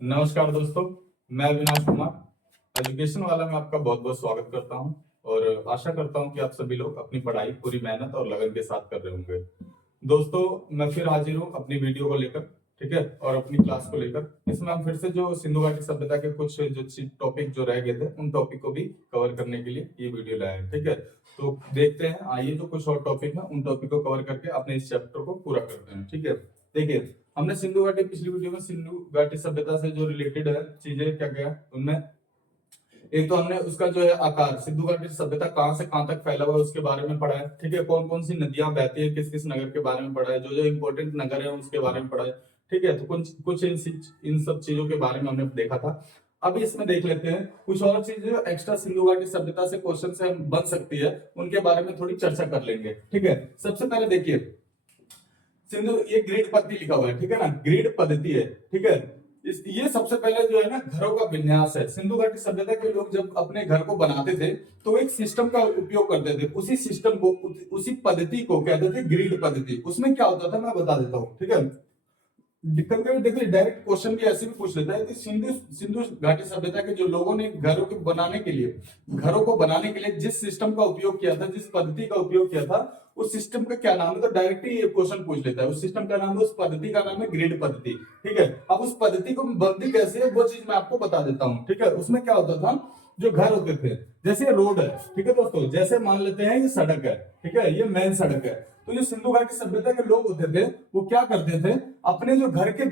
नमस्कार दोस्तों, मैं अविनाश कुमार एजुकेशन वाला में आपका बहुत बहुत स्वागत करता हूं और आशा करता हूं कि आप सभी लोग अपनी पढ़ाई पूरी मेहनत और लगन के साथ कर रहे होंगे। दोस्तों, मैं फिर हाजिर हूं अपनी वीडियो को लेकर, ठीक है, और अपनी क्लास को लेकर। इसमें हम फिर से जो सिंधु घाटी सभ्यता के कुछ जो टॉपिक जो रह गए थे उन टॉपिक को भी कवर करने के लिए ये वीडियो लाए हैं, ठीक है। तो देखते हैं, आइए जो कुछ और टॉपिक है उन टॉपिक को कवर करके अपने इस चैप्टर को पूरा करते हैं, ठीक है। देखिए, हमने सिंधु घाटी पिछली वीडियो में सिंधु घाटी सभ्यता से जो रिलेटेड है चीजें क्या क्या है उनमें एक तो हमने उसका जो है आकार, सिंधु घाटी सभ्यता कहां से कहां तक फैला हुआ है उसके बारे में पढ़ा है, ठीक है। कौन कौन सी नदियां बहती है, किस किस नगर के बारे में पढ़ा है, जो जो इंपॉर्टेंट नगर है उसके बारे में पढ़ा है, ठीक है। तो कुछ कुछ इन सब चीजों के बारे में हमने देखा था। अब इसमें देख लेते हैं कुछ और चीजें जो एक्स्ट्रा सिंधु घाटी सभ्यता से क्वेश्चन से बन सकती है, उनके बारे में थोड़ी चर्चा कर लेंगे, ठीक है। सबसे पहले देखिए, सिंधु ये ग्रिड पद्धति लिखा हुआ है, ठीक है ना, ग्रिड पद्धति है, ठीक है। ये सबसे पहले जो है ना घरों का विन्यास है। सिंधु घाटी सभ्यता के लोग जब अपने घर को बनाते थे तो एक सिस्टम का उपयोग करते थे, उसी सिस्टम को उसी पद्धति को कहते थे ग्रिड पद्धति। उसमें क्या होता था मैं बता देता हूँ, ठीक है। कभी देखिए डायरेक्ट क्वेश्चन भी ऐसे भी पूछ लेता है कि सिंधु सिंधु घाटी सभ्यता के जो लोगों ने घरों को बनाने के लिए जिस सिस्टम का उपयोग किया था, जिस पद्धति का उपयोग किया था, उस सिस्टम का क्या नाम है, तो डायरेक्ट ही ये क्वेश्चन पूछ लेता है। उस सिस्टम का नाम है, उस पद्धति का नाम है ग्रिड पद्धति, ठीक है। अब उस पद्धति को बनती कैसे है वो चीज मैं आपको बता देता हूँ, ठीक है। उसमें क्या होता था, जो घर होते थे, जैसे रोड है, ठीक है दोस्तों, जैसे मान लेते हैं ये सड़क है, ठीक है, ये मेन सड़क है। तो ये सिंधु घाटी सभ्यता के लोग होते थे, वो क्या करते थे, अपने जो घर के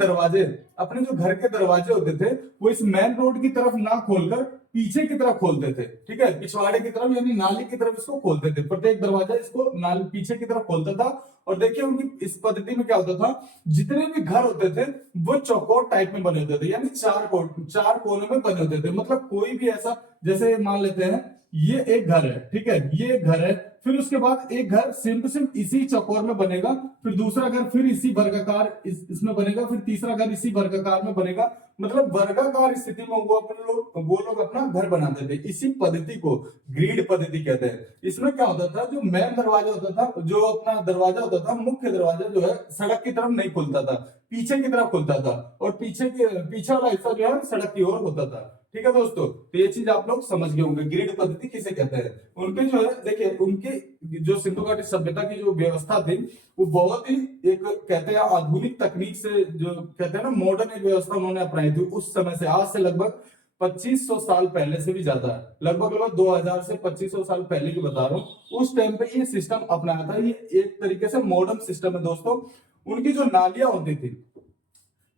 दरवाजे होते थे वो इस मेन रोड की तरफ ना खोलकर पीछे की तरफ खोलते थे, ठीक है, पिछवाड़े की तरफ यानी नाली की तरफ इसको खोलते थे। प्रत्येक दरवाजा इसको नाली पीछे की तरफ खोलता था। और देखिए उनकी इस पद्धति में क्या होता था, जितने भी घर होते थे वो चौकोर टाइप में बने होते थे, यानी चार कोनों में बने होते थे। मतलब कोई भी ऐसा, जैसे मान लेते हैं ये एक घर है, ठीक है, ये एक घर है, फिर उसके बाद एक घर सिर्फ इसी चौकोर में बनेगा, फिर दूसरा घर फिर इसी वर्गाकार इसमें बनेगा, फिर तीसरा घर इसी वर्गाकार में बनेगा। मतलब वर्गाकार स्थिति में वो लोग अपना घर बनाते थे। इसी पद्धति को ग्रिड पद्धति कहते हैं। इसमें क्या होता था, जो मेन दरवाजा होता था, जो अपना दरवाजा होता था, मुख्य दरवाजा जो है सड़क की तरफ नहीं खुलता था, पीछे की तरफ खुलता था, और पीछे वाला हिस्सा जो है सड़क की ओर होता था, ठीक है दोस्तों। तो ये चीज आप लोग समझ गए होंगे, ग्रिड पद्धति किसे कहते हैं। उनके जो है देखिए, उनके जो सिंधु घाटी सभ्यता की जो व्यवस्था थी वो बहुत ही एक कहते हैं आधुनिक तकनीक से, जो कहते हैं ना मॉडर्न एक व्यवस्था उन्होंने अपनाई थी उस समय से। आज से लगभग 2500 साल पहले से भी ज्यादा है, लगभग 2000 से 2500 साल पहले की बता रहा हूँ। उस टाइम पे ये सिस्टम अपनाया था। ये एक तरीके से मॉडर्न सिस्टम है दोस्तों। उनकी जो नालियां होती थी,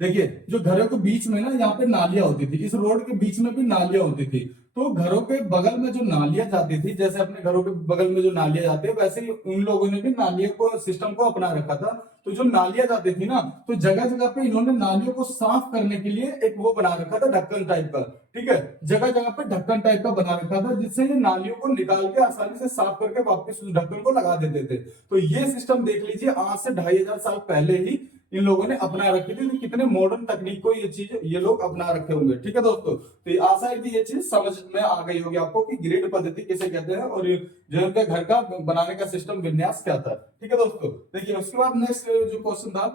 देखिए जो घरों के बीच में ना यहाँ पे नालियां होती थी, इस रोड के बीच में भी नालियां होती थी। तो घरों के बगल में जो नालियां जाती थी, जैसे अपने घरों के बगल में जो नालियां जाती है, वैसे ही उन लोगों ने भी नालियों को सिस्टम को अपना रखा था। तो जो नालियां जाती थी ना, तो जगह जगह पे इन्होंने नालियों को साफ करने के लिए एक वो बना रखा था, ढक्कन टाइप का, ठीक है, जगह जगह पे ढक्कन टाइप का बना रखा था, जिससे ये नालियों को निकाल के आसानी से साफ करके वापस उस ढक्कन को लगा देते थे। तो ये सिस्टम देख लीजिए, आज से 2500 साल पहले ही इन लोगों ने अपना रखी थी। तो कितने मॉडर्न तकनीक को ये चीज ये लोग अपना रखे होंगे, ठीक है दोस्तों। तो आशा है कि ये चीज समझ में आ गई होगी आपको कि ग्रिड पद्धति किसे कहते हैं और जो उनके घर का बनाने का सिस्टम विन्यास क्या था, ठीक है दोस्तों। देखिए उसके बाद नेक्स्ट जो क्वेश्चन था,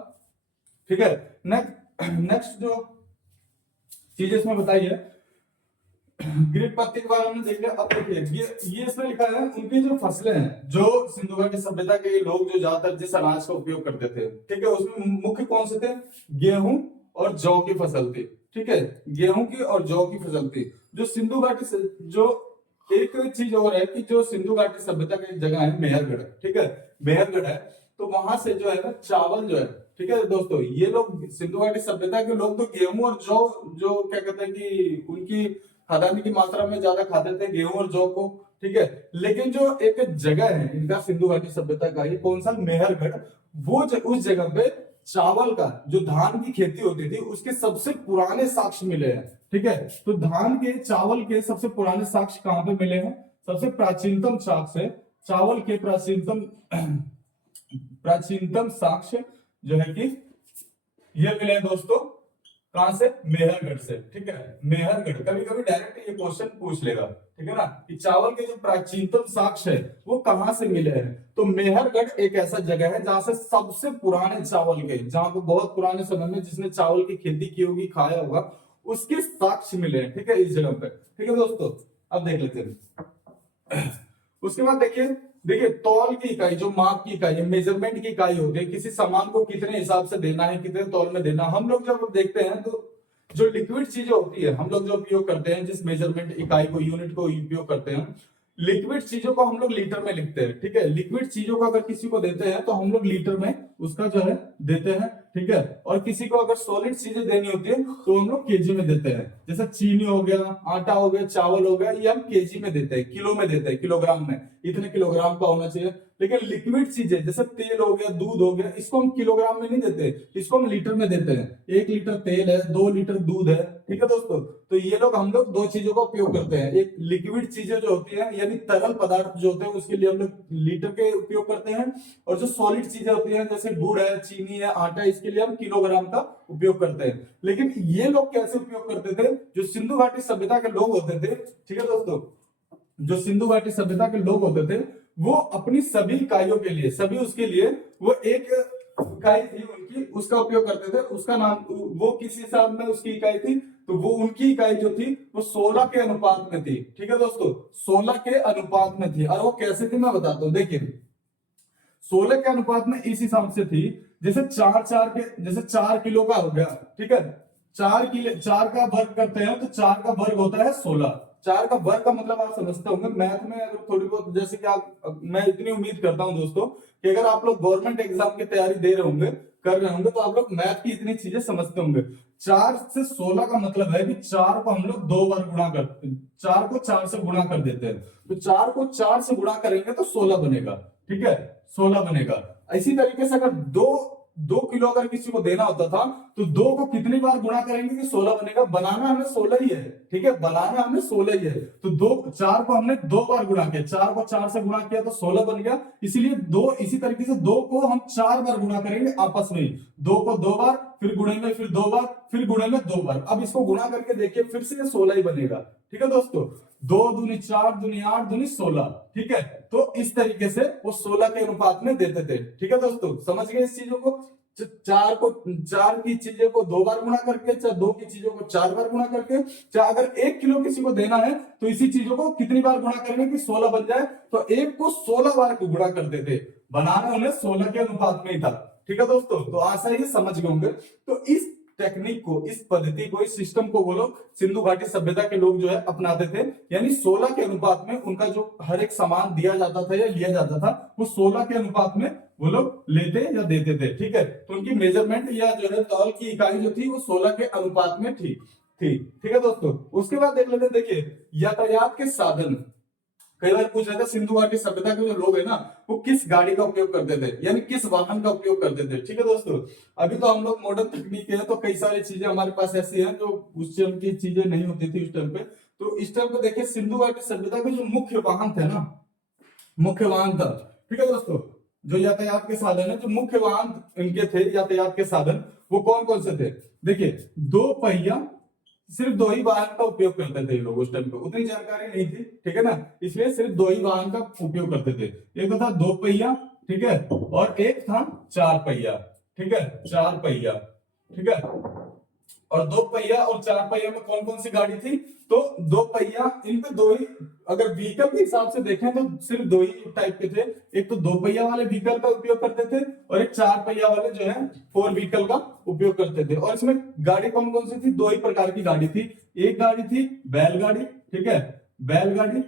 ठीक है, नेक्स्ट जो चीज इसमें बताई है ग्रिड पद्धति के बारे में देख लिया। अब देखिए ये इसमें लिखा है उनकी जो फसलें हैं, जो सिंधु घाटी सभ्यता के लोग जो ज्यादातर जिस अनाज का उपयोग करते थे, ठीक है, उसमें मुख्य कौन से थे, गेहूं और जौ की फसल थी, ठीक है, गेहूं की और जौ की फसल थी। जो सिंधु घाटी से जो एक चीज और है कि जो सिंधु घाटी सभ्यता की एक जगह है मेहरगढ़, ठीक है, मेहरगढ़ है, तो वहां से जो है ना चावल जो है, ठीक है दोस्तों, ये लोग सिंधु घाटी सभ्यता के लोग तो गेहूं और जौ जो क्या कहते हैं कि उनकी खाद्यान्न की मात्रा में ज्यादा खाते थे, गेहूं और जौ को, ठीक है। लेकिन जो एक जगह है इनका सिंधु घाटी सभ्यता का, ये कौन सा, मेहरगढ़, उस जगह पे चावल का जो धान की खेती होती थी उसके सबसे पुराने साक्ष्य मिले हैं, ठीक है। तो धान के चावल के सबसे पुराने साक्ष्य कहां पे मिले हैं, सबसे प्राचीनतम साक्ष्य चावल के प्राचीनतम साक्ष्य जो है कि ये मिले दोस्तों कहां से, मेहरगढ़ से, ठीक है, मेहरगढ़। कभी कभी डायरेक्ट ये क्वेश्चन पूछ लेगा, ठीक है ना, कि चावल के जो प्राचीनतम साक्ष्य है वो कहां से मिले हैं। तो मेहरगढ़ एक ऐसा जगह है जहां से सबसे पुराने चावल के, जहां पे बहुत पुराने समय में जिसने चावल की खेती की होगी, खाया होगा, उसके साक्ष्य मिले हैं, ठीक है, इस जगह पे। ठीक है दोस्तों, अब देख लेते हैं। उसके बाद देखिए देखिए तौल की इकाई, जो माप की इकाई है, मेजरमेंट की इकाई होती है, किसी सामान को कितने हिसाब से देना है, कितने तौल में देना। हम लोग जब देखते हैं तो जो लिक्विड चीजें होती है, हम लोग जो उपयोग करते हैं, जिस मेजरमेंट इकाई को, यूनिट को उपयोग करते हैं, लिक्विड चीजों को हम लोग लीटर में लिखते हैं। ठीक है, लिक्विड चीजों को अगर किसी को देते हैं तो हम लोग लीटर में उसका जो है देते हैं। ठीक है, और किसी को अगर सॉलिड चीजें देनी होती है तो हम लोग केजी में देते हैं। जैसे चीनी हो गया, आटा हो गया, चावल हो गया, ये हम केजी में देते हैं, किलो में देते हैं, किलोग्राम में, इतने किलोग्राम का होना चाहिए। लेकिन लिक्विड चीजें जैसे तेल हो गया, दूध हो गया, इसको हम किलोग्राम में नहीं देते, इसको हम लीटर में देते हैं। 1 लीटर तेल है, 2 लीटर दूध है। ठीक है दोस्तों, तो ये लोग हम लोग दो चीजों का उपयोग करते हैं। एक लिक्विड चीजें जो होती है, यानी तरल पदार्थ जो होते हैं, उसके लिए हम लोग लीटर के उपयोग करते हैं। और जो सॉलिड चीजें होती हैं, जैसे गुड़ है, चीनी है, आटा, इसके लिए हम किलोग्राम का उपयोग करते हैं। लेकिन ये लोग कैसे उपयोग करते थे? जो सिंधु घाटी सभ्यता के लोग होते थे, ठीक है दोस्तों, जो सिंधु घाटी सभ्यता के लोग होते थे, वो अपनी सभी इकाइयों के लिए, सभी उसके लिए वो एक इकाई थी उनकी, उसका उपयोग करते थे। उसका नाम, वो किस हिसाब में उसकी इकाई थी, तो वो उनकी इकाई जो थी वो 16 के अनुपात में थी। ठीक है दोस्तों, 16 के अनुपात में थी। और वो कैसे थी मैं बताता हूं। देखिए 16 के अनुपात में इस हिसाब से थी, जैसे 4 किलो का हो गया। ठीक है, 4 किलो, 4 का वर्ग करते हैं तो 4 का वर्ग होता है 16। 4 का वर्ग का मतलब आप समझते होंगे मैथ में, अगर थोड़ी बहुत, जैसे कि आप, मैं इतनी उम्मीद करता हूं दोस्तों कि अगर आप लोग गवर्नमेंट एग्जाम की तैयारी दे रहे होंगे, कर रहे होंगे, तो आप लोग मैथ की इतनी चीजें समझते होंगे। 4 से 16 का मतलब है कि 4 को हम लोग 2 बार गुणा करते हैं, 4 को 4 से गुणा कर देते हैं। तो 4 को 4 से गुणा करेंगे तो 16 बनेगा। ठीक है, 16 बनेगा। इसी तरीके से अगर दो किलो अगर किसी को देना होता था, तो 2 को कितनी बार गुणा करेंगे कि 16 बनेगा? बनाना हमें 16 ही है। ठीक है, बनाना हमें 16 ही है। तो 4 को हमने 2 बार गुणा किया, 4 को 4 से गुणा किया तो 16 बन गया। इसीलिए 2, इसी तरीके से 2 को हम 4 बार गुणा करेंगे आपस में ही। 2 को 2 बार, फिर गुणेंगे, फिर 2 बार, फिर गुणेंगे 2 बार। अब इसको गुणा करके देखिए, फिर से ये 16 ही बनेगा। ठीक है दोस्तों, 2 दूनी 4, दूनी 8, दूनी 16। ठीक है, तो इस तरीके से वो 16 के अनुपात में देते थे। ठीक है दोस्तों, समझ गए इस चीजों को? 4 की चीजें को 2 बार गुणा करके, चाहे 2 की चीजों को 4 बार गुणा करके, चाहे अगर 1 किलो किसी को देना है तो इसी चीजों को कितनी बार गुणा करेंगे कि 16 बन जाए, तो 1 को 16 बार गुणा करते थे। बनाना उन्हें 16 के अनुपात में ही था। ठीक है दोस्तों, तो आशा ये समझ गए होंगे। तो इस टेक्निक को, इस पद्धति को, इस सिस्टम को वो लोग सिंधु घाटी सभ्यता के लोग जो है अपनाते थे। यानी 16 के अनुपात में उनका जो हर एक सामान दिया जाता था या लिया जाता था, वो 16 के अनुपात में वो लोग लेते या देते थे। ठीक है, तो उनकी मेजरमेंट या जो है तौल की इकाई जो थी वो 16 के अनुपात में थी। ठीक है दोस्तों, उसके बाद देख लेते हैं। देखिए यातायात के साधन, कई बार पूछ रहे थे सिंधु घाटी सभ्यता के जो लोग है ना, वो किस गाड़ी का उपयोग करते थे, यानी किस वाहन का उपयोग करते थे। ठीक है दोस्तों, अभी तो हम लोग मॉडर्न तकनीक है, तो कई सारी चीजें हमारे पास ऐसी हैं जो उस टाइम की चीजें नहीं होती थी उस टाइम पे। तो इस टाइम पे देखिए सिंधु घाटी सभ्यता के जो मुख्य वाहन थे ना, मुख्य वाहन था। ठीक है दोस्तों, जो यातायात के साधन है, जो मुख्य वाहन इनके थे यातायात के साधन, वो कौन कौन से थे? देखिए 2 पहिया, सिर्फ 2 ही वाहन का उपयोग करते थे लोग उस टाइम पे, उतनी जानकारी नहीं थी। ठीक है ना, इसलिए सिर्फ 2 ही वाहन का उपयोग करते थे। एक तो था 2 पहिया, ठीक है, और एक था 4 पहिया। ठीक है, 4 पहिया। ठीक है, और 2 पहिया और 4 पहिया में कौन कौन सी गाड़ी थी? तो 2 पहिया, इन पे 2 ही, अगर व्हीकल के हिसाब से देखें तो सिर्फ 2 ही टाइप के थे। एक तो 2 पहिया वाले व्हीकल का उपयोग करते थे, और एक 4 पहिया वाले जो है 4 व्हीकल का उपयोग करते थे। और इसमें गाड़ी कौन कौन सी थी? 2 ही प्रकार की गाड़ी थी। एक गाड़ी थी बैलगाड़ी, ठीक है, बैलगाड़ी,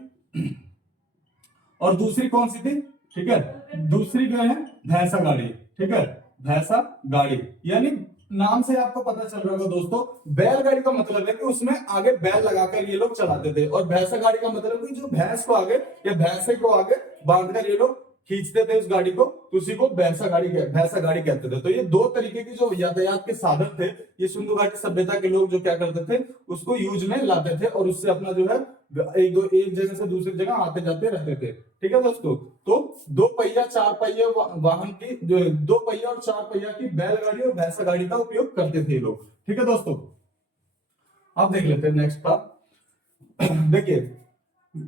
और दूसरी कौन सी थी? ठीक है, दूसरी जो है भैंसा गाड़ी। ठीक है, भैंसा गाड़ी, यानी नाम से आपको पता चल रहा होगा दोस्तों, बैलगाड़ी का मतलब है कि उसमें आगे बैल लगाकर ये लोग चलाते थे, और भैंसा गाड़ी का मतलब है कि जो भैंस को आगे या भैंसे को आगे बांधकर ये लोग खींचते थे उस गाड़ी को, तो उसी को भैंसा गाड़ी कहते थे। तो ये 2 तरीके के जो यातायात के साधन थे, ये सिंधु घाटी सभ्यता के लोग जो क्या करते थे, उसको यूज में लाते थे, और उससे अपना जो है एक जगह से दूसरी जगह आते जाते रहते थे। ठीक है दोस्तों, तो 2 पहिया 4 पहिया वाहन की, जो 2 पहिया और 4 पहिया की बैलगाड़ी और भैंसा गाड़ी का उपयोग करते थे लोग। ठीक है दोस्तों, अब देख लेते हैं नेक्स्ट पार्ट। देखिए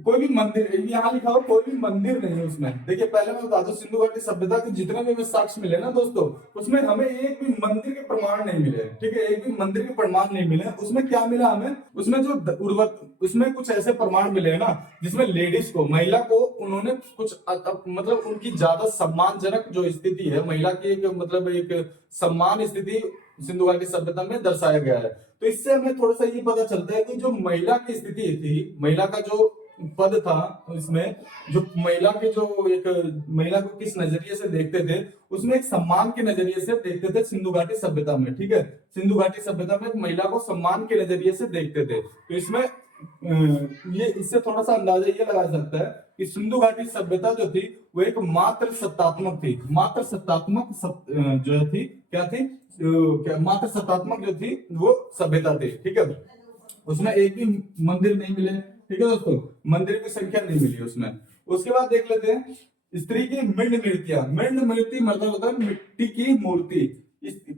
कोई भी मंदिर, यहाँ लिखा हुआ कोई भी मंदिर नहीं है उसमें। देखिए पहले मैं बता दूं, सिंधु घाटी सभ्यता के जितने भी हमें साक्ष्य मिले ना दोस्तों, उसमें हमें एक भी मंदिर के प्रमाण नहीं मिले, ठीक है, एक भी मंदिर के प्रमाण नहीं मिले। उसमें क्या मिला हमें, उसमें जो उर्वरक, उसमें कुछ ऐसे प्रमाण मिले हैं ना जिसमें लेडीज को, महिला को उन्होंने कुछ मतलब उनकी ज्यादा सम्मानजनक जो स्थिति है, महिला की एक मतलब एक सम्मान स्थिति सिंधु घाटी सभ्यता में दर्शाया गया है। तो इससे हमें थोड़ा सा ये पता चलता है कि जो महिला की स्थिति थी, महिला का जो पद था, इसमें जो महिला के जो एक, महिला को किस नजरिए से देखते थे, उसमें एक सम्मान के नजरिए से देखते थे सिंधु घाटी सभ्यता में, ठीक है। सिंधु घाटी सभ्यता में महिला को सम्मान के नजरिए से देखते थे। तो इसमें ये इससे थोड़ा सा अंदाजा ये लगा सकता है कि सिंधु घाटी सभ्यता जो थी वो एक मात्र सत्तात्मक थी, मात्र सत्तात्मक जो थी, क्या थी, क्या मात्र सत्तात्मक जो थी वो सभ्यता थी, ठीक है। उसमें एक भी मंदिर नहीं मिले, ठीक है दोस्तों, मंदिर की संख्या नहीं मिली उसमें। उसके बाद देख लेते हैं स्त्री की मिंड मूर्तियां। मिंड मूर्ति मतलब होता है मिट्टी की मूर्ति।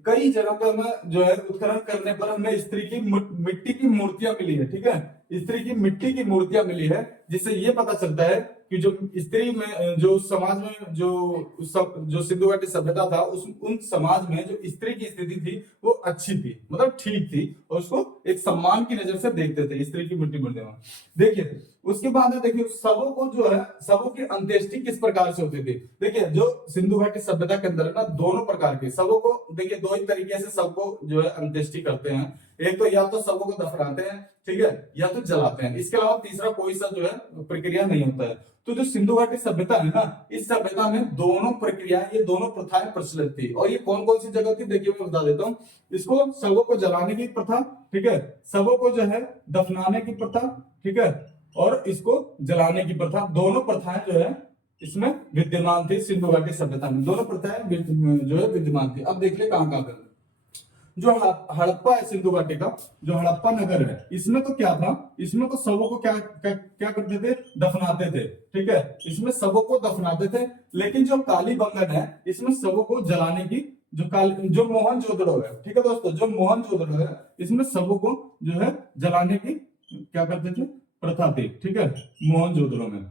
कई जगह पर हमें जो है उत्खनन करने पर हमें स्त्री की मिट्टी की मूर्तियां मिली है, ठीक है, स्त्री की मिट्टी की मूर्तियां मिली है, जिससे ये पता चलता है कि जो स्त्री में, जो समाज में जो सिंधु घाटी सभ्यता था, उस उन समाज में जो स्त्री की स्थिति थी वो अच्छी थी, मतलब ठीक थी, और उसको एक सम्मान की नजर से देखते थे स्त्री की मिट्टी मूर्तियां। देखिए उसके बाद है, देखिए सबों को जो है, सबों की अंत्येष्टि किस प्रकार से होती थी। देखिए जो सिंधु घाटी सभ्यता के अंदर है ना, दोनों प्रकार के सबों को, देखिए दो ही तरीके से सबको जो है अंत्येष्टि करते हैं। एक तो या तो सबों को दफनाते हैं, ठीक है, या तो जलाते हैं। इसके अलावा तीसरा कोई सा जो है प्रक्रिया नहीं होता है। तो जो सिंधु घाटी सभ्यता है ना, इस सभ्यता में दोनों प्रक्रियाएं, ये दोनों प्रथाएं प्रचलित थी। और ये कौन कौन सी जगह थी, देखिए मैं बता देता हूँ। इसको शवों को जलाने की प्रथा, ठीक है, शवों को जो है दफनाने की प्रथा, ठीक है, और इसको जलाने की प्रथा, दोनों प्रथाएं जो है इसमें विद्यमान थी सिंधु घाटी सभ्यता में। दोनों प्रथाएं जो है विद्यमान थी। अब देख ले कहां कहां पर जो हड़प्पा है, सिंधु घाटी का जो हड़प्पा नगर है, इसमें तो क्या था, इसमें तो शवों को क्या क्या, क्या करते थे, दफनाते थे, ठीक है, इसमें शवों को दफनाते थे। लेकिन जो कालीबंगन है, इसमें शवों को जलाने की जो मोहनजोदड़ो है, ठीक है दोस्तों, जो मोहनजोदड़ो है, इसमें शवों को जो है जलाने की क्या करते थे, प्रथा थी, ठीक है, मोहनजोदड़ो में,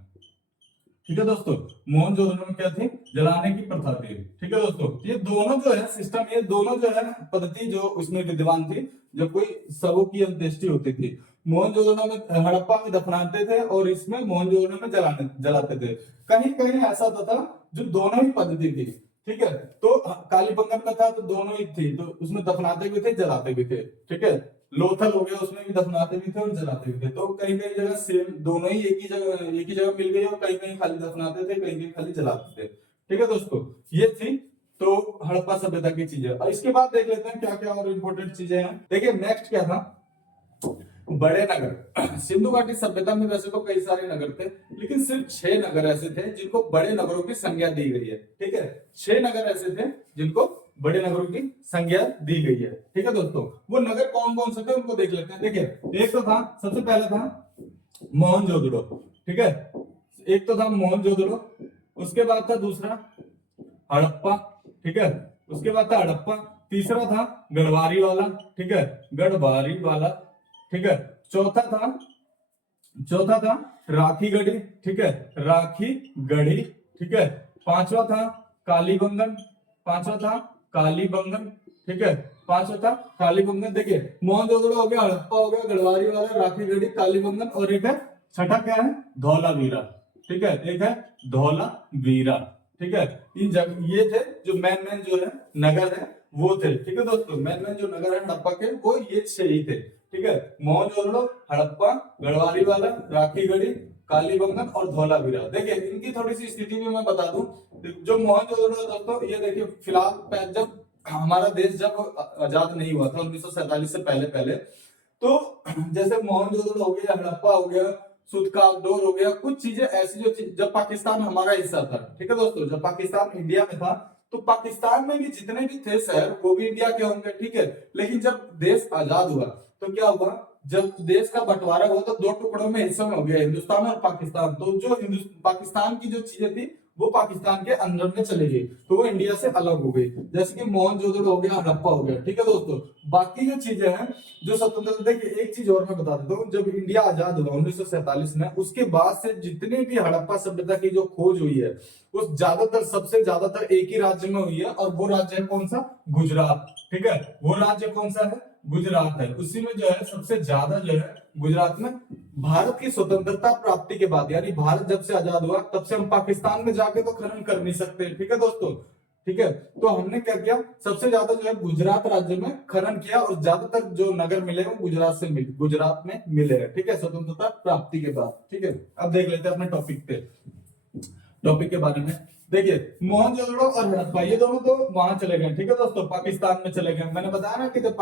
ठीक है दोस्तों, मोहनजोदड़ो में क्या थी, जलाने की प्रथा थी, ठीक है दोस्तों। ये दोनों जो है सिस्टम, ये दोनों जो है पद्धति जो उसमें विद्यमान थी जब कोई शवों की अंत्येष्टि होती थी। मोहनजोदड़ो में, हड़प्पा में दफनाते थे और इसमें मोहनजोदड़ो में जलाते थे। कहीं कहीं ऐसा होता था जो दोनों ही पद्धति थी, ठीक है। तो कालीबंगन में था तो दोनों ही थी, तो उसमें दफनाते भी थे, जलाते भी थे, ठीक है। लोथल हो गया, उसमें भी दफनाते भी थे और जलाते भी थे। तो कहीं कहीं जगह सेम, दोनों ही एक ही जगह मिल गई, और कहीं कहीं खाली दफनाते थे, कहीं कहीं खाली जलाते थे, ठीक है दोस्तों। ये थी तो हड़प्पा सभ्यता की चीजें। और इसके बाद देख लेते हैं क्या क्या और इम्पोर्टेंट चीजें हैं। देखिए नेक्स्ट क्या था, बड़े नगर। सिंधु घाटी सभ्यता में वैसे तो कई सारे नगर थे, लेकिन सिर्फ 6 नगर ऐसे थे जिनको बड़े नगरों की संज्ञा दी गई है, ठीक है। 6 नगर ऐसे थे जिनको बड़े नगरों की संज्ञा दी गई है, ठीक है दोस्तों। वो नगर कौन कौन से थे उनको देख लेते हैं। देखिए एक तो था, सबसे पहला था मोहनजोदड़ो, ठीक है, एक तो था मोहनजोदड़ो। उसके बाद था दूसरा हड़प्पा, ठीक है, उसके बाद था हड़प्पा। तीसरा था गढ़वारी वाला, ठीक है, गढ़वारी वाला, ठीक है। चौथा था राखी गढ़ी, ठीक है, राखी गढ़ी, ठीक है। पांचवा था कालीबंगन, पांचवा था कालीबंगन, ठीक है, पांचवा था कालीबंगन। देखिए मोहनजोदड़ो हो गया, हड़प्पा हो गया, गढ़वारी वाला, राखी गढ़ी, कालीबंगन, और एक है छठा क्या है, धौलावीरा, ठीक है, एक है धौलावीरा, ठीक है। इन जगह ये थे जो मेन जो है नगर है वो थे, ठीक है दोस्तों। मेन जो नगर है हड़प्पा के वो ये 6 ही थे, ठीक है, मोहनजोदड़ो, हड़प्पा, गढ़वाली वाला, राखी गढ़ी, कालीबंगन और धौलावीरा। देखिए इनकी थोड़ी सी स्थिति भी मैं बता दूं। जो मोहनजोदड़ो दोस्तों, ये देखिए फिलहाल जब हमारा देश जब आजाद नहीं हुआ था 1947 से पहले पहले, तो जैसे मोहनजोदड़ो हो गया, हड़प्पा हो गया, सुतकागडोर हो गया, कुछ चीजें ऐसी जो जब पाकिस्तान हमारा हिस्सा था, ठीक है दोस्तों, जब पाकिस्तान इंडिया में था, तो पाकिस्तान में भी जितने भी थे शहर वो भी इंडिया के होंगे, ठीक है। लेकिन जब देश आजाद हुआ तो क्या हुआ, जब देश का बंटवारा हुआ तो 2 टुकड़ों में हिस्सों में हो गया, हिंदुस्तान और पाकिस्तान। तो जो पाकिस्तान की जो चीजें थी वो पाकिस्तान के अंदर में चले गई, तो वो इंडिया से अलग हो गई। जैसे कि मोहनजोदड़ो हो गया, हड़प्पा हो गया, ठीक है दोस्तों। बाकी जो चीजें हैं जो स्वतंत्रता की, एक चीज और मैं बता देता हूँ, जब इंडिया आजाद हुआ 1947 में, उसके बाद से जितने भी हड़प्पा सभ्यता की जो खोज हुई है, वो ज्यादातर, सबसे ज्यादातर एक ही राज्य में हुई है, और वो राज्य है कौन सा? गुजरात, ठीक है। वो राज्य कौन सा है? गुजरात है। उसी में जो है सबसे ज्यादा जो है गुजरात में, भारत की स्वतंत्रता प्राप्ति के बाद, यानी भारत जब से आजाद हुआ, तब से हम पाकिस्तान में जाके तो खनन कर नहीं सकते, ठीक है दोस्तों, ठीक है। तो हमने क्या किया, सबसे ज्यादा जो है गुजरात राज्य में खनन किया, और ज्यादातर जो नगर मिले वो गुजरात में मिले हैं, ठीक है, स्वतंत्रता प्राप्ति के बाद, ठीक है। अब देख लेते हैं अपने टॉपिक के बारे में। देखिए, मोहनजोदड़ो और हड़प्पा ये दोनों तो वहां चले गए, ठीक है दोस्तों, पाकिस्तान में चले गए। मैंने बताया ना कि जब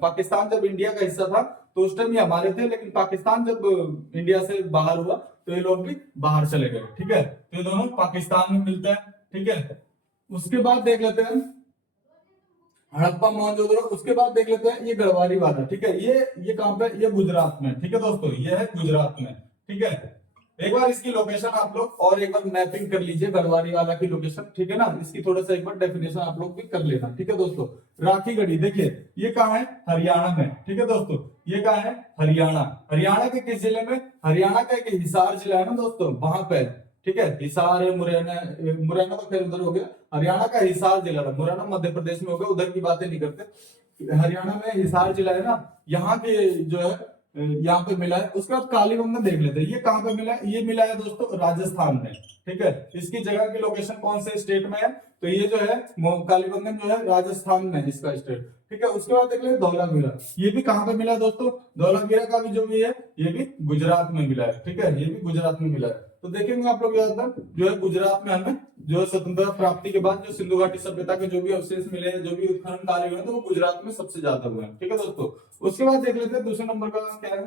पाकिस्तान जब इंडिया का हिस्सा था, तो उस टाइम ये हमारे थे, लेकिन पाकिस्तान जब इंडिया से बाहर हुआ, तो ये लोग भी बाहर चले गए, ठीक है। तो ये दोनों पाकिस्तान में मिलते हैं, ठीक है। उसके बाद देख लेते हैं हड़प्पा, मोहनजोदड़ो। उसके बाद देख लेते हैं ये गढ़वाली वाला, ठीक है। ये कहां पे? ये गुजरात में, ठीक है दोस्तों, ये है गुजरात में, ठीक है। एक बार इसकी लोकेशन आप लोग और एक बार मैपिंग कर लीजिए, गढ़वाली वाला की लोकेशन, ठीक है ना। इसकी थोड़ा सा एक बार डेफिनेशन आप लोग भी कर लेना, ठीक है दोस्तों। राखी गढ़ी, देखिए ये कहाँ है? हरियाणा में, ठीक है दोस्तों। ये कहाँ है? हरियाणा। हरियाणा के किस जिले में? हरियाणा का एक हिसार जिला है ना दोस्तों, वहां पे, ठीक है। हिसार है, मुरैना तो खैर उधर हो गया, हरियाणा का हिसार जिला है। मुरैना मध्य प्रदेश में हो गया, उधर की बातें नहीं करते। हरियाणा में हिसार जिला है ना, यहाँ के जो है यहाँ पे मिला है। उसके बाद कालीबंगन देख लेते हैं, ये कहाँ पे मिला है? ये मिला है दोस्तों राजस्थान में, ठीक है। इसकी जगह की लोकेशन कौन से स्टेट में है? तो ये जो है कालीबंगन जो है राजस्थान में, इसका स्टेट, ठीक है। उसके बाद देख लेते धौलावीरा, ये भी कहाँ पे मिला है दोस्तों? धौलावीरा का भी जो भी है, ये भी गुजरात में मिला है, ठीक है। ये भी गुजरात में मिला है। तो देखेंगे आप लोग ज्यादातर जो है गुजरात में हमें जो स्वतंत्रता प्राप्ति के बाद जो सिंधु घाटी सभ्यता के जो भी अवशेष मिले हैं, जो भी उत्खनन कार्य हुए हैं, तो वो गुजरात में सबसे ज्यादा हुए हैं, ठीक है दोस्तों। उसके बाद देख लेते हैं दूसरे नंबर का क्या है।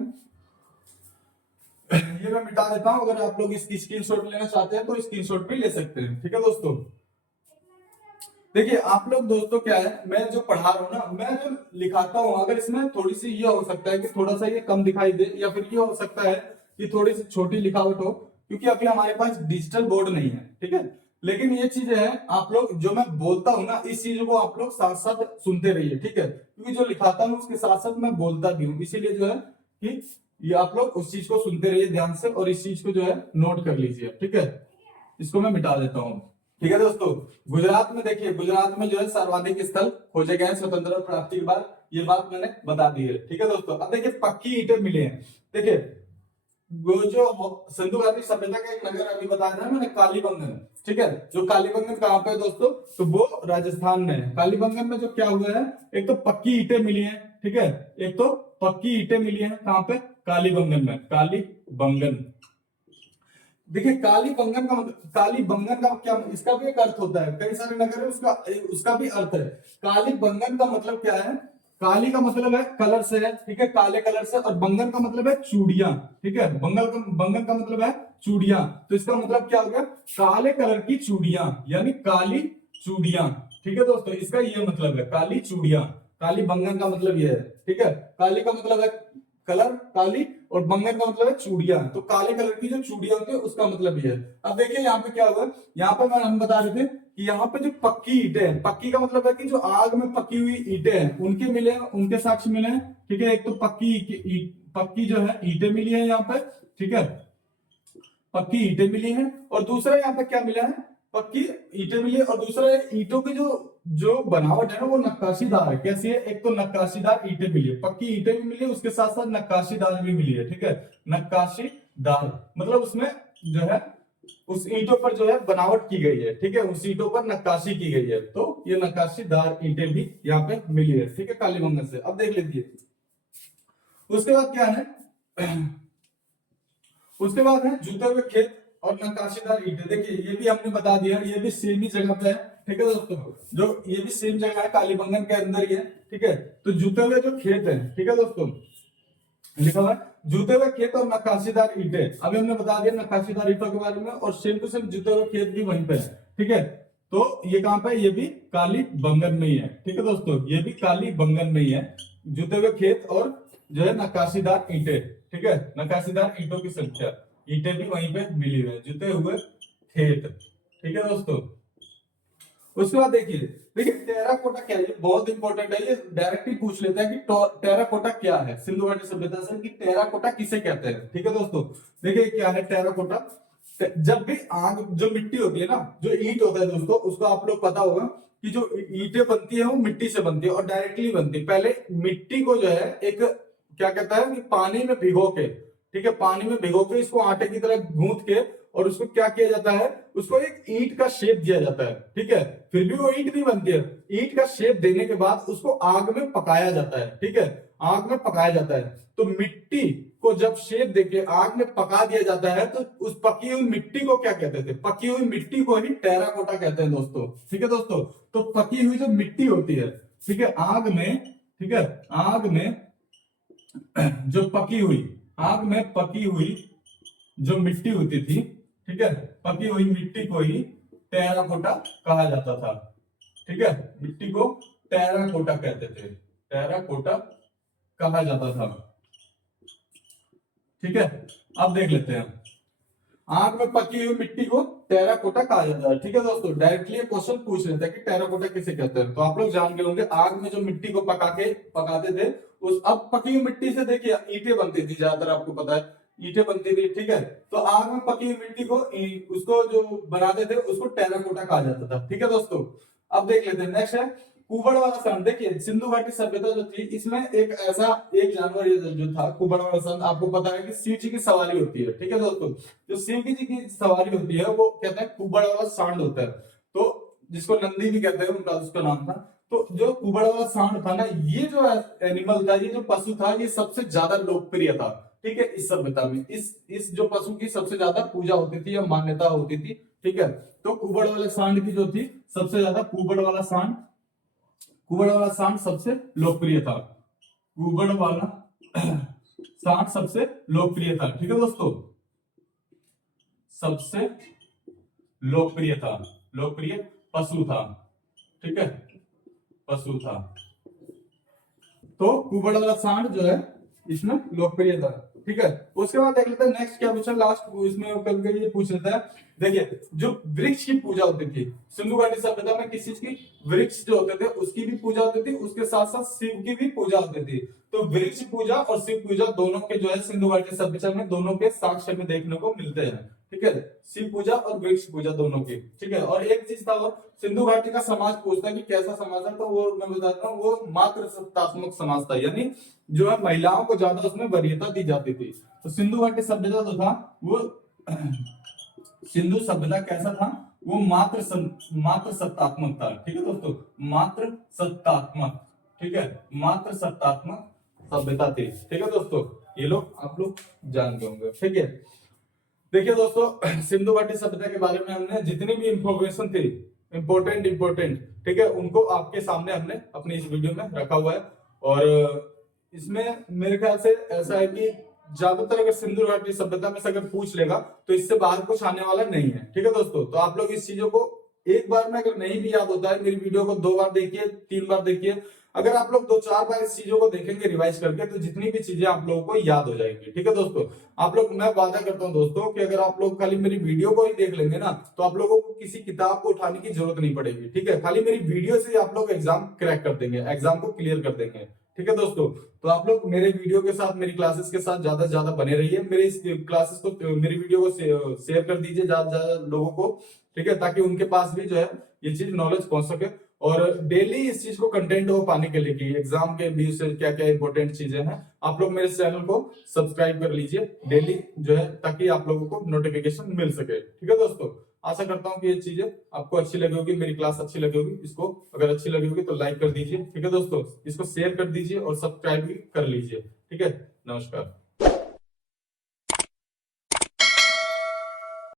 ये मैं मिटा देता हूं, अगर आप लोग इसकी स्क्रीनशॉट लेना चाहते हैं तो स्क्रीनशॉट भी ले सकते हैं, ठीक है दोस्तों। देखिए आप लोग दोस्तों क्या है, मैं जो पढ़ा रहा हूँ ना, मैं जो लिखाता हूँ, अगर इसमें थोड़ी सी ये हो सकता है कि थोड़ा सा ये कम दिखाई दे, या फिर ये हो सकता है कि थोड़ी सी छोटी लिखावट हो, क्योंकि अभी हमारे पास डिजिटल बोर्ड नहीं है, ठीक है। लेकिन ये चीजें हैं, आप लोग जो मैं बोलता हूँ ना, इस चीजों को आप लोग साथ साथ सुनते रहिए, ठीक है। क्योंकि जो लिखाता हूँ उसके साथ साथ मैं बोलता भी हूँ, इसीलिए जो है कि ये आप लोग उस चीज को सुनते रहिए ध्यान से, और इस चीज को जो है नोट कर लीजिए, ठीक है। इसको मैं मिटा देता हूँ, ठीक है दोस्तों। गुजरात में देखिए, गुजरात में जो है सर्वाधिक स्थल खोजे गए स्वतंत्रता प्राप्ति के बाद, ये बात मैंने बता दी है, ठीक है दोस्तों। अब देखिए पक्की ईंटें मिले हैं, देखिए वो जो सिंधु घाटी सभ्यता का एक नगर अभी बताया था मैंने, कालीबंगन, ठीक है। जो कालीबंगन कहाँ पे है दोस्तों? तो वो राजस्थान में है। कालीबंगन में जो क्या हुआ है, एक तो पक्की ईंटें मिली हैं, ठीक है। एक तो पक्की ईंटें मिली हैं कहाँ पे? कालीबंगन में। कालीबंगन, देखिए कालीबंगन का मतलब, कालीबंगन का क्या, इसका भी एक अर्थ होता है, कई सारे नगर है उसका उसका भी अर्थ है। कालीबंगन का मतलब क्या है? काली का मतलब है कलर से है, ठीक है, काले कलर से, और बंगन का मतलब है चूड़ियां, ठीक है। बंगन का मतलब है चूड़ियां, तो इसका मतलब क्या हो गया? काले कलर की चूड़ियां, यानी काली चूड़ियां, ठीक है दोस्तों। इसका ये मतलब है काली चूड़ियां, काली बंगन का मतलब ये है, ठीक है। काली का मतलब है कलर, काली, और बंगन का मतलब है चूड़ियां, तो काले कलर की जो चूड़ियां होती है उसका मतलब ये है। अब देखिए यहाँ पे क्या हुआ, यहाँ पे हम बता रहे थे कि यहाँ पे जो पक्की ईंटें हैं, पक्की का मतलब है कि जो आग में पकी हुई ईंटें हैं, उनके मिले, उनके साक्ष्य मिले हैं, ठीक है। एक तो पक्की जो है ईंटें मिली है यहाँ पे, ठीक है, पक्की ईंटें मिली हैं। और दूसरा यहाँ पे क्या मिला है? पक्की ईंटें मिली है, और दूसरा ईंटों की जो जो बनावट है ना, वो नक्काशीदार है। कैसी है? एक तो नक्काशीदार ईंटें मिली है, पक्की ईंटें भी मिली है, उसके साथ साथ नक्काशीदार भी मिली है, ठीक है। नक्काशीदार मतलब उसमें जो है उस ईंटों पर जो है बनावट की गई है, ठीक है, उस ईंटों पर नक्काशी की गई है, तो ये नक्काशीदार ईंटें भी यहाँ पे मिली है, ठीक है, कालीबंगन से। अब देख लीजिए उसके बाद क्या है, उसके बाद है जूते हुए खेत और नक्काशीदार ईंटें। देखिए ये भी हमने बता दिया, ये भी सेम ही जगह पे है, ठीक है दोस्तों। जो ये भी सेम जगह है, कालीबंगन के अंदर ही है, ठीक है। तो जूते हुए जो खेत है, ठीक है दोस्तों, लिखा हुआ है जूते हुए खेत और नक्काशीदार ईंटें। अभी हमने बता दिया नक्काशीदार ईंटों के बारे में, और सेम टू सेम जूते हुए खेत भी वहीं पे है, ठीक है। तो ये कहां पे? ये भी कालीबंगन में ही है, ठीक है दोस्तों, ये भी कालीबंगन में ही है। जूते हुए खेत और जो है नक्काशीदार ईंटें, ठीक है, नक्काशीदार ईंटों की संख्या, ईंटें भी वहीं पे मिली हुई है, जुते हुए खेत। ठीक है दोस्तों, उसके बाद देखिए, देखिए टेराकोटा क्या है, ये बहुत इंपॉर्टेंट है, ये डायरेक्टली पूछ लेता है कि टेराकोटा क्या है सिंधु घाटी सभ्यता से, कि टेराकोटा किसे कहते हैं। ठीक है दोस्तों, देखिए क्या है टेराकोटा। जब भी आग, जो मिट्टी होती है ना, जो ईंट होता है दोस्तों, उसको आप लोग पता होगा कि जो ईंटें बनती है वो मिट्टी से बनती है और डायरेक्टली बनती है। पहले मिट्टी को जो है एक क्या कहता है कि पानी में भिगो के, ठीक है, पानी में भिगो के इसको आटे की तरह गूंथ के, और उसको क्या किया जाता है, उसको एक ईंट का शेप दिया जाता है। ठीक है, फिर भी वो ईंट नहीं बनती है। ईंट का शेप देने के बाद उसको आग में पकाया जाता है। ठीक है, आग में पकाया जाता है। तो मिट्टी को जब शेप देके आग में पका दिया जाता है, तो उस पकी हुई मिट्टी को क्या कहते थे, पकी हुई मिट्टी को ही टेराकोटा कहते हैं दोस्तों। ठीक है दोस्तों, तो पकी हुई जो मिट्टी होती है, ठीक है, आग में, ठीक है, आग में जो पकी हुई, आग में पकी हुई जो मिट्टी होती थी, ठीक है, पकी हुई मिट्टी को ही टेराकोटा कहा जाता था। ठीक है, मिट्टी को टेराकोटा कहते थे, टेराकोटा कहा जाता था। ठीक है, अब देख लेते हैं, आग में पकी हुई मिट्टी को टेराकोटा कहा जाता है। ठीक है दोस्तों, डायरेक्टली क्वेश्चन पूछ लेता है कि टेराकोटा किसे कहते हैं। तो आप लोग जान गए होंगे, आग में जो मिट्टी को पकाते थे, उस अब पकी हुई मिट्टी से देखिए ईंटें बनती थी, ज्यादातर आपको पता है ईंटें बनती थी। ठीक है, तो आग में पकी हुई मिट्टी को उसको जो बनाते थे उसको टेराकोटा कहा जाता था। ठीक है दोस्तों, अब देख लेते हैं, नेक्स्ट है कुबड़ वाला सन। देखिए सिंधु घाटी सभ्यता जो थी, इसमें एक ऐसा एक जानवर जो था कुबड़ वाला सन, आपको पता है कि शिव जी की सवारी होती है। ठीक है दोस्तों, जो शिव जी की सवारी होती है वो कहते हैं कुबड़ वाला सांड होता है, तो जिसको नंदी भी कहते हैं, उनका उसका नाम था। तो जो कुबड़ वाला सांड था ना, ये जो एनिमल था, ये जो पशु था, ये सबसे ज्यादा लोकप्रिय था। ठीक है, इस सभ्यता में इस जो पशु की सबसे ज्यादा पूजा होती थी या मान्यता होती थी। ठीक है, तो कुबड़ वाले सांड की जो थी सबसे ज्यादा, कुबड़ वाला सांड सबसे लोकप्रिय था, कुबड़ वाला सांड सबसे लोकप्रिय था। ठीक है दोस्तों, सबसे लोकप्रिय था, लोकप्रिय पशु था। ठीक है, पशु था, तो कुबड़ वाला सांड जो है इसमें लोकप्रिय था। ठीक है, उसके बाद देख लेते हैं नेक्स्ट क्या पूछा, लास्ट इसमें कल ये पूछ लेता है। देखिए जो वृक्ष की पूजा होती थी सिंधु घाटी सभ्यता में, किस चीज की, वृक्ष जो होते थे उसकी भी पूजा होती थी, उसके साथ साथ शिव की भी पूजा होती थी। तो वृक्ष पूजा और शिव पूजा दोनों के जो है सिंधु घाटी सभ्यता में दोनों के साक्ष्य में देखने को मिलते हैं। ठीक है, शिव पूजा और वृक्ष पूजा दोनों की। ठीक है, और एक चीज था वो, सिंधु घाटी का समाज पूछता है कि कैसा समाज है, तो वो मैं बताता हूँ, वो मात्र सत्तात्मक समाज था, यानी जो है महिलाओं को ज्यादा उसमें वरीयता दी जाती थी। तो सिंधु घाटी सभ्यता जो था वो सिंधु सभ्यता कैसा था, वो मात्र सत्तात्मक था। ठीक है दोस्तों, मात्र सत्तात्मक। ठीक है, मात्र सत्तात्मक सभ्यता थी। ठीक है दोस्तों, ये लोग आप लोग जान गए होंगे। ठीक है, देखिए दोस्तों, सिंधु घाटी सभ्यता के बारे में हमने जितनी भी इंफॉर्मेशन थी इंपॉर्टेंट, ठीक है, उनको आपके सामने हमने अपनी इस वीडियो में रखा हुआ है। और इसमें मेरे ख्याल से ऐसा है कि ज्यादातर अगर सिंधु घाटी सभ्यता में से अगर पूछ लेगा तो इससे बाहर कुछ आने वाला नहीं है। ठीक है दोस्तों, तो आप लोग इस चीजों को एक बार में अगर नहीं भी याद होता है, मेरी वीडियो को 2 बार देखिए, 3 बार देखिए। अगर आप लोग 2-4 बार इस चीजों को देखेंगे रिवाइज करके, तो जितनी भी चीजें आप लोगों को याद हो जाएंगी। ठीक है दोस्तों, आप लोग, मैं वादा करता हूं दोस्तों कि अगर आप लोग खाली मेरी वीडियो को ही देख लेंगे ना, तो आप लोगों को किसी किताब को उठाने की जरूरत नहीं पड़ेगी। ठीक है, खाली मेरी वीडियो से आप लोग एग्जाम क्रैक कर देंगे, एग्जाम को क्लियर कर देंगे। ठीक है दोस्तों, तो आप लोग मेरे वीडियो के साथ, मेरी क्लासेस के साथ ज्यादा से ज्यादा बने रहिए। मेरे इस क्लासेस को, मेरी वीडियो को शेयर कर दीजिए ज्यादा से ज्यादा लोगों को। ठीक है, ताकि उनके पास भी जो है ये चीज नॉलेज पहुंच सके, और डेली इस चीज को कंटेंट हो पाने के लिए कि एग्जाम के बीच से क्या क्या इंपॉर्टेंट चीजें हैं, आप लोग मेरे चैनल को सब्सक्राइब कर लीजिए डेली जो है, ताकि आप लोगों को नोटिफिकेशन मिल सके। ठीक है दोस्तों, आशा करता हूँ कि ये चीजें आपको अच्छी लगी होगी, मेरी क्लास अच्छी लगी होगी। इसको अगर अच्छी लगी होगी तो लाइक कर दीजिए। ठीक है दोस्तों, इसको शेयर कर दीजिए और सब्सक्राइब भी कर लीजिए। ठीक है, नमस्कार।